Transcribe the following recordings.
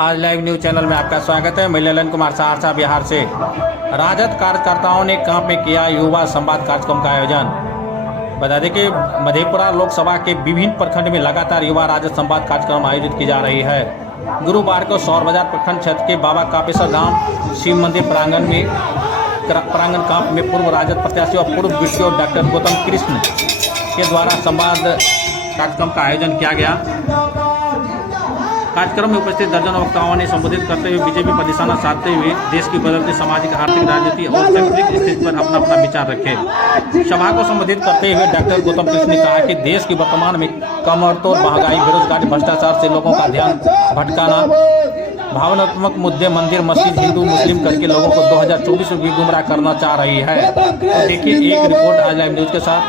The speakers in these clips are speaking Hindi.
आज लाइव न्यूज चैनल में आपका स्वागत है। मैं ललन कुमार सहरसा बिहार से। राजद कार्यकर्ताओं ने कांप में किया युवा संवाद कार्यक्रम का आयोजन। बता दें कि मधेपुरा लोकसभा के विभिन्न प्रखंड में लगातार युवा राजद संवाद कार्यक्रम आयोजित की जा रही है। गुरुवार को सौर बाजार प्रखंड क्षेत्र के बाबा कापेश्वर धाम शिव मंदिर प्रांगण कांप में पूर्व राजद प्रत्याशी और पूर्व विधायक डॉक्टर गौतम कृष्ण के द्वारा संवाद कार्यक्रम का आयोजन किया गया। कार्यक्रम में उपस्थित दर्जनों वक्ताओं ने संबोधित करते हुए बीजेपी पर निशाना साधते हुए देश की बदलती सामाजिक, आर्थिक, राजनीति और शैक्षणिक स्थिति पर अपना अपना विचार रखे। सभा को संबोधित करते हुए डॉक्टर गौतम कृष्ण ने कहा कि देश की वर्तमान में कमरतोड़ महंगाई, बेरोजगारी, भ्रष्टाचार से लोगों का ध्यान भटकाना, भावनात्मक मुद्दे, मंदिर, मस्जिद, हिंदू मुस्लिम करके लोगों को 2024 में भी गुमराह करना चाह रही है। तो देखिए एक रिपोर्ट आज लाइव न्यूज के साथ।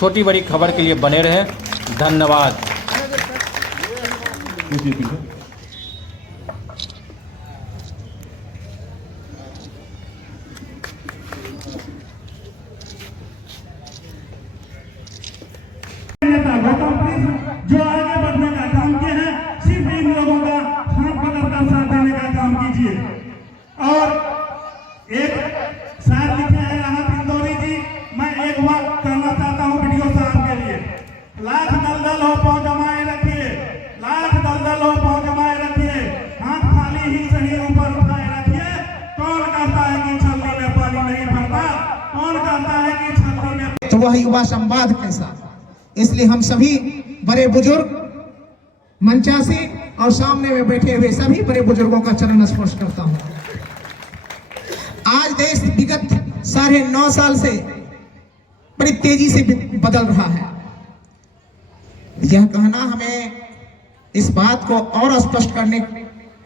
छोटी बड़ी खबर के लिए बने रहे। धन्यवाद। जो आगे बढ़ने का काम किए हैं, सिर्फ इन लोगों का हाथ पकड़कर साथ देने का काम कीजिए। और एक शायर लिखे हैं राहत इंदौरी जी, मैं एक बात कहना चाहता हूँ वीडियो साहब के लिए। लाख दलदल हो पाँव जमाए रखिए, लाख दलदल हो पाँव जमाए रखिए, हाथ खाली ही सही ऊपर उठाए रखिए। कौन कहता है कि छलनी में पानी नहीं भरता? कौन कहता है कि छलनी में? तो वह युवा संवाद कैसा। इसलिए हम सभी बड़े बुजुर्ग, मंचासी और सामने में बैठे हुए सभी बड़े बुजुर्गों का चरण स्पर्श करता हूं। आज देश विगत 9.5 साल से बड़ी तेजी से बदल रहा है। यह कहना हमें इस बात को और स्पष्ट करने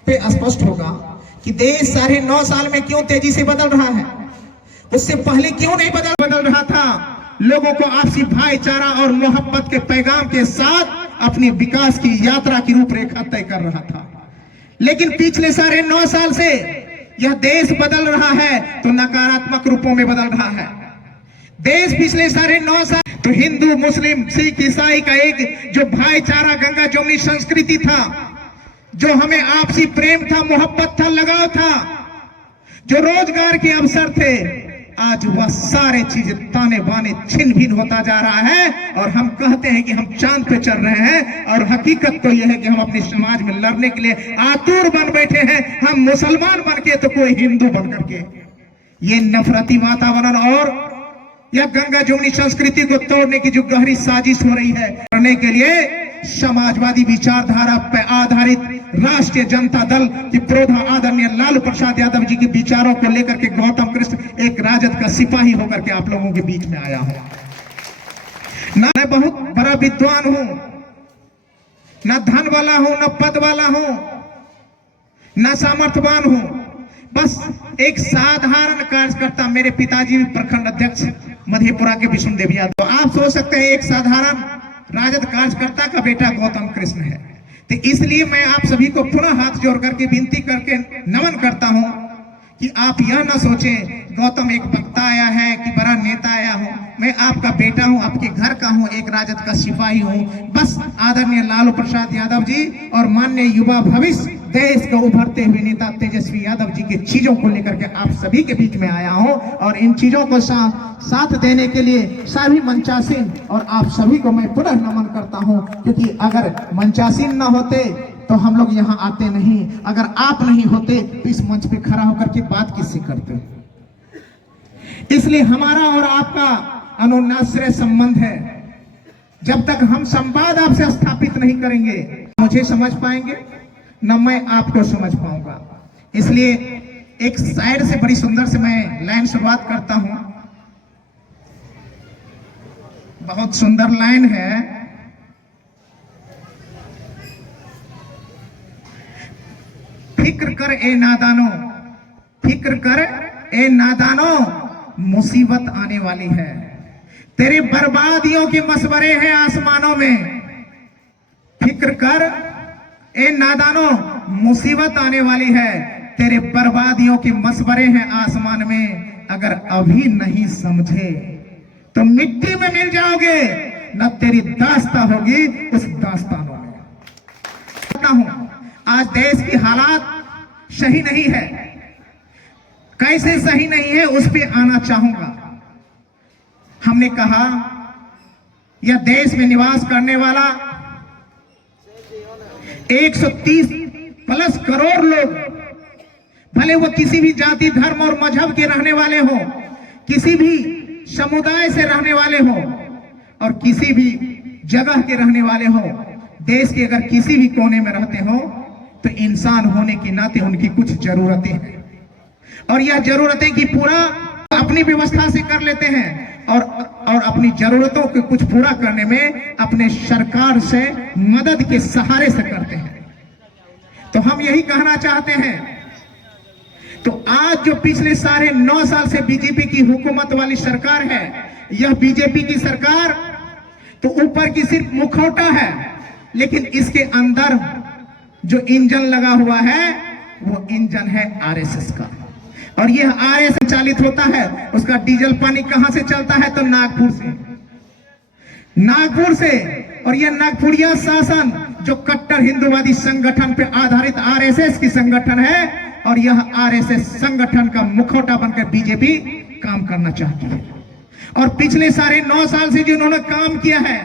पे स्पष्ट होगा कि देश 9.5 साल में क्यों तेजी से बदल रहा है, उससे पहले क्यों नहीं बदल रहा था। लोगों को आपसी भाईचारा और मोहब्बत के पैगाम के साथ अपने विकास की यात्रा की रूपरेखा तय कर रहा था। लेकिन पिछले 9.5 साल से यह देश बदल रहा है तो नकारात्मक रूपों में बदल रहा है। देश पिछले 9.5 साल तो हिंदू, मुस्लिम, सिख, ईसाई का एक जो भाईचारा, गंगा जमुनी संस्कृति था, जो हमें आपसी प्रेम था, मोहब्बत था, लगाव था, जो रोजगार के अवसर थे, आज वह सारे चीजें ताने बाने छिन भिन होता जा रहा है। और हम कहते हैं कि हम चांद पे चल रहे हैं, और हकीकत तो यह है कि हम अपने समाज में लड़ने के लिए आतुर बन बैठे हैं। हम मुसलमान बन के तो कोई हिंदू बन करके ये नफरती वातावरण और यह गंगा जमुनी संस्कृति को तोड़ने की जो गहरी साजिश हो रही है, करने के लिए समाजवादी विचारधारा पर आधारित राष्ट्रीय जनता दल के प्रौढ़ आदरणीय लालू प्रसाद यादव जी के विचारों को लेकर के गौतम कृष्ण एक राजद का सिपाही होकर के आप लोगों के बीच में आया हूं। ना मैं बहुत बड़ा विद्वान हूं, ना धन वाला हूं, ना पद वाला हूं, ना सामर्थ्यवान हूं, बस एक साधारण कार्यकर्ता। मेरे पिताजी प्रखंड अध्यक्ष मधेपुरा के विष्णुदेव यादव। तो आप सोच सकते हैं एक साधारण राजद कार्यकर्ता का बेटा गौतम कृष्ण है। तो इसलिए मैं आप सभी को पुनः हाथ जोड़ करके विनती करके नमन करता हूं कि आप यह ना सोचें गौतम एक वक्ता आया है कि बड़ा नेता आया हूं। मैं आपका बेटा हूं, आपके घर का हूं, एक राजद का सिपाही हूं। बस आदरणीय लालू प्रसाद यादव जी और माननीय युवा भविष्य देश को उभरते हुए नेता तेजस्वी यादव जी के चीजों को लेकर के आप सभी के बीच में आया हूं। और इन चीजों को साथ देने के लिए सभी मंचासीन और आप सभी को मैं पुनः नमन करता हूं, क्योंकि अगर मंचासीन न होते तो हम लोग यहाँ आते नहीं। अगर आप नहीं होते तो इस मंच पे खड़ा होकर के बात किससे करते। इसलिए हमारा और आपका अनुनाश्रय संबंध है। जब तक हम संवाद आपसे स्थापित नहीं करेंगे, मुझे समझ पाएंगे न मैं आपको समझ पाऊंगा। इसलिए एक साइड से बड़ी सुंदर से मैं लाइन शुरुआत करता हूं। बहुत सुंदर लाइन है। फिक्र कर ए नादानो, फिक्र कर ए नादानो, मुसीबत आने वाली है। तेरे बर्बादियों के मशवरे हैं आसमानों में। फिक्र कर ए नादानो, मुसीबत आने वाली है। तेरे बर्बादियों के मशवरे हैं आसमान में। अगर अभी नहीं समझे तो मिट्टी में मिल जाओगे, न तेरी दास्ता होगी उस दास्तानों में। हूं आज देश की हालात सही नहीं है। कैसे सही नहीं है उस पे आना चाहूंगा। हमने कहा यह देश में निवास करने वाला 130 प्लस करोड़ लोग, भले वो किसी भी जाति धर्म और मजहब के रहने वाले हो, किसी भी समुदाय से रहने वाले हो और किसी भी जगह के रहने वाले हो, देश के अगर किसी भी कोने में रहते हो तो इंसान होने के नाते उनकी कुछ जरूरतें हैं और यह जरूरतें की पूरा अपनी व्यवस्था से कर लेते हैं और अपनी जरूरतों को कुछ पूरा करने में अपने सरकार से मदद के सहारे से करते हैं। तो हम यही कहना चाहते हैं। तो आज जो पिछले 9.5 साल से बीजेपी की हुकूमत वाली सरकार है, यह बीजेपी की सरकार तो ऊपर की सिर्फ मुखौटा है, लेकिन इसके अंदर जो इंजन लगा हुआ है वो इंजन है आरएसएस का। और यह आरएसएस चालित होता है। उसका डीजल पानी कहां से चलता है? तो नागपुर से। और यह नागपुरिया शासन जो कट्टर हिंदूवादी संगठन पर आधारित आरएसएस की संगठन है और यह आरएसएस संगठन का मुखौटा बनकर बीजेपी काम करना चाहती है। और पिछले 9.5 साल से जो उन्होंने काम किया है,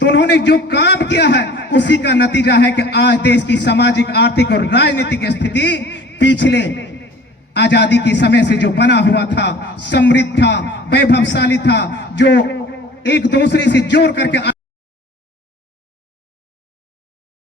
तो उन्होंने जो काम किया है उसी का नतीजा है कि आज देश की सामाजिक, आर्थिक और राजनीतिक स्थिति पिछले आजादी के समय से जो बना हुआ था, समृद्ध था, वैभवशाली था, जो एक दूसरे से जोड़ करके